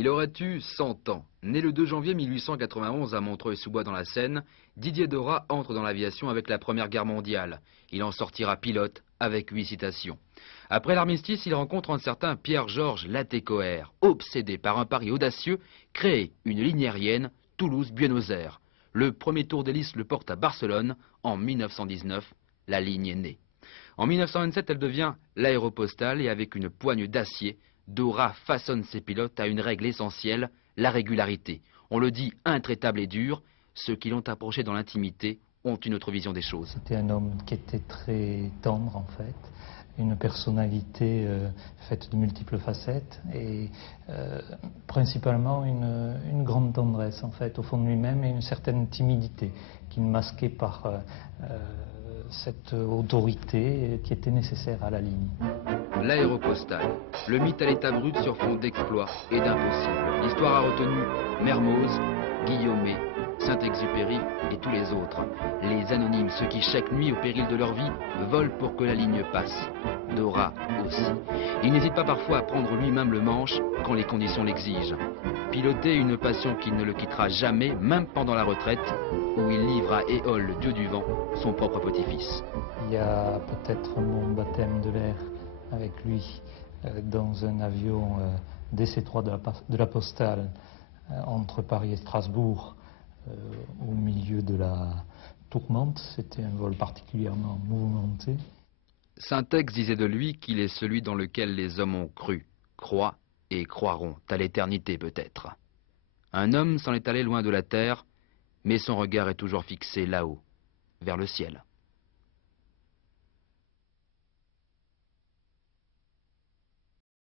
Il aurait eu 100 ans. Né le 2 janvier 1891 à Montreuil-sous-Bois dans la Seine, Didier Dorat entre dans l'aviation avec la Première Guerre mondiale. Il en sortira pilote avec 8 citations. Après l'armistice, il rencontre un certain Pierre-Georges Latécoère, obsédé par un pari audacieux, créer une ligne aérienne Toulouse-Buenos Aires. Le premier tour d'hélice le porte à Barcelone. En 1919, la ligne est née. En 1927, elle devient l'Aéropostale et avec une poigne d'acier, Dorat façonne ses pilotes à une règle essentielle, la régularité. On le dit intraitable et dur, ceux qui l'ont approché dans l'intimité ont une autre vision des choses. C'était un homme qui était très tendre en fait, une personnalité faite de multiples facettes et principalement une grande tendresse en fait au fond de lui-même et une certaine timidité qu'il masquait par cette autorité qui était nécessaire à la ligne. L'Aéropostale, le mythe à l'état brut sur fond d'exploits et d'impossibles. L'histoire a retenu Mermoz, Guillaumet, Saint-Exupéry et tous les autres. Les anonymes, ceux qui chaque nuit, au péril de leur vie, volent pour que la ligne passe. Dorat aussi. Il n'hésite pas parfois à prendre lui-même le manche quand les conditions l'exigent. Piloter une passion qui ne le quittera jamais, même pendant la retraite, où il livre à Éole, le dieu du vent, son propre petit-fils. Il y a peut-être mon baptême de l'air avec lui dans un avion DC-3 de la Postale entre Paris et Strasbourg au milieu de la tourmente. C'était un vol particulièrement mouvementé. Saint-Ex disait de lui qu'il est celui dans lequel les hommes ont cru, croient et croiront, à l'éternité peut-être. Un homme s'en est allé loin de la terre, mais son regard est toujours fixé là-haut, vers le ciel.